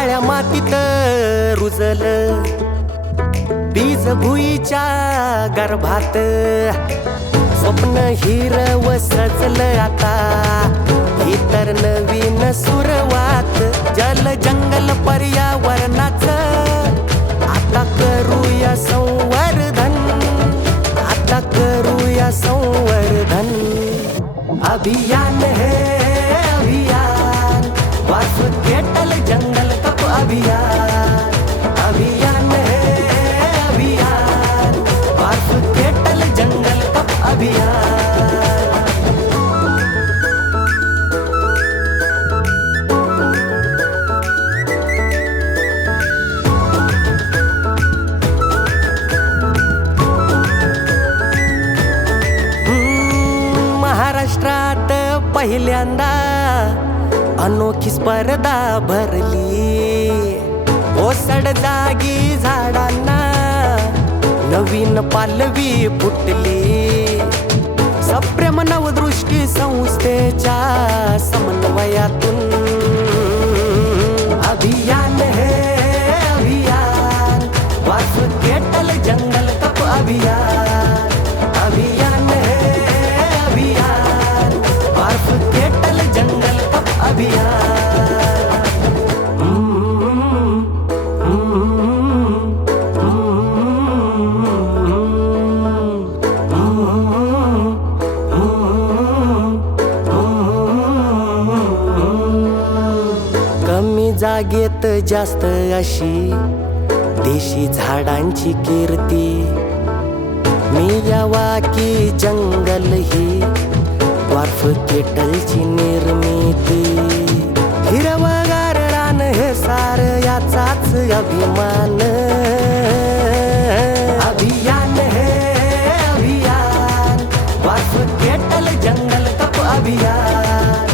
काळ्या मातीत रुजल बीज भुईच्या गर्भात स्वप्न हिरव सजलं आता ही तर नवीन सुरुवात जल जंगल पर्यावरणाचं आता करूया संवर्धन आता करूया संवर्धन अभियान हे अभियान वार्फ केटल जंगल कप अभियान अभियान हे अभियान वार्फ केटल जंगल कप अभियान महाराष्ट्रात पहिल्यांदा अनोखी स्पर्धा भरली ओसड जागी झाडांना नवीन पालवी फुटली सप्रेम नवदृष्टी संस्थेच्या समन्वयातून अभियान हे अभियान वार्फ केटल जंगल कप अभियान अभियान हे अभियान वार्फ केटल जंगल कप अभियान कमी जागेत जास्त अशी देशी झाडांची कीर्ती मियावाकी जंगल ही वार्फ केटलची निर्मिती हिरवगार रान हे सार याचाच अभिमान अभियान हे अभियान वार्फ केटल जंगल कप अभियान